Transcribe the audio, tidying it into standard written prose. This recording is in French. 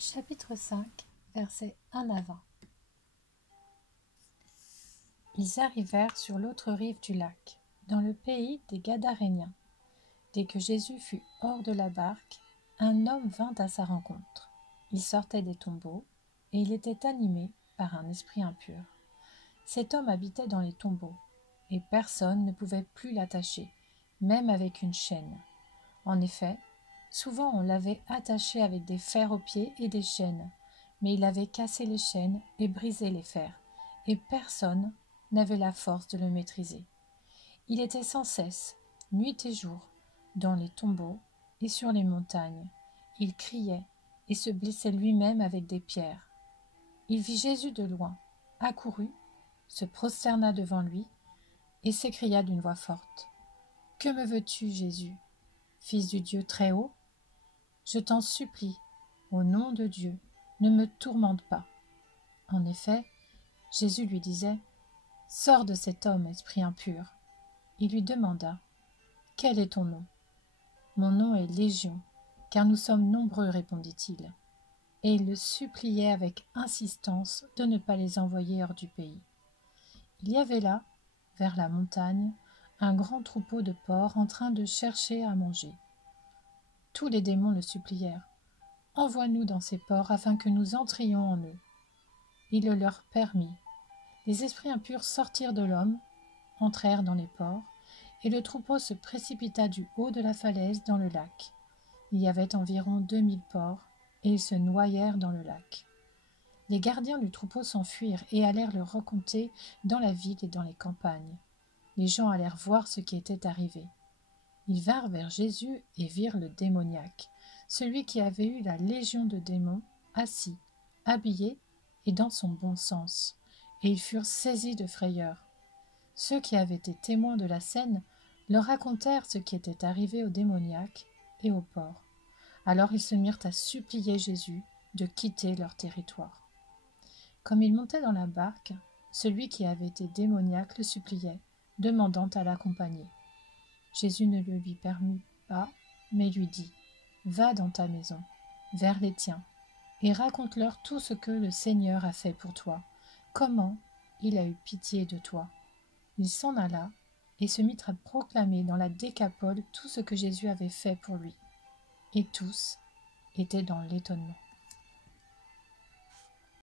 Chapitre 5, versets 1 à 20. Ils arrivèrent sur l'autre rive du lac, dans le pays des Gadaréniens. Dès que Jésus fut hors de la barque, un homme vint à sa rencontre. Il sortait des tombeaux, et il était animé par un esprit impur. Cet homme habitait dans les tombeaux, et personne ne pouvait plus l'attacher, même avec une chaîne. En effet, souvent on l'avait attaché avec des fers aux pieds et des chaînes, mais il avait cassé les chaînes et brisé les fers, et personne n'avait la force de le maîtriser. Il était sans cesse, nuit et jour, dans les tombeaux et sur les montagnes. Il criait et se blessait lui-même avec des pierres. Il vit Jésus de loin, accourut, se prosterna devant lui et s'écria d'une voix forte : « Que me veux-tu, Jésus, Fils du Dieu Très-Haut ? Je t'en supplie, au nom de Dieu, ne me tourmente pas. » En effet, Jésus lui disait : « Sors de cet homme, esprit impur. » Il lui demanda : « Quel est ton nom ? » ?»« Mon nom est Légion, car nous sommes nombreux, répondit-il. Et il le suppliait avec insistance de ne pas les envoyer hors du pays. Il y avait là, vers la montagne, un grand troupeau de porcs en train de chercher à manger. Tous les démons le supplièrent : « Envoie-nous dans ces porcs afin que nous entrions en eux. » Il le leur permit. Les esprits impurs sortirent de l'homme, entrèrent dans les porcs, et le troupeau se précipita du haut de la falaise dans le lac. Il y avait environ 2000 porcs, et ils se noyèrent dans le lac. Les gardiens du troupeau s'enfuirent et allèrent le raconter dans la ville et dans les campagnes. Les gens allèrent voir ce qui était arrivé. Ils vinrent vers Jésus et virent le démoniaque, celui qui avait eu la légion de démons, assis, habillé et dans son bon sens, et ils furent saisis de frayeur. Ceux qui avaient été témoins de la scène leur racontèrent ce qui était arrivé au démoniaque et aux porcs. Alors ils se mirent à supplier Jésus de quitter leur territoire. Comme il montait dans la barque, celui qui avait été démoniaque le suppliait, demandant à l'accompagner. Jésus ne le lui permit pas, mais lui dit : « Va dans ta maison, vers les tiens, et raconte-leur tout ce que le Seigneur a fait pour toi, comment il a eu pitié de toi. » Il s'en alla et se mit à proclamer dans la Décapole tout ce que Jésus avait fait pour lui. Et tous étaient dans l'étonnement.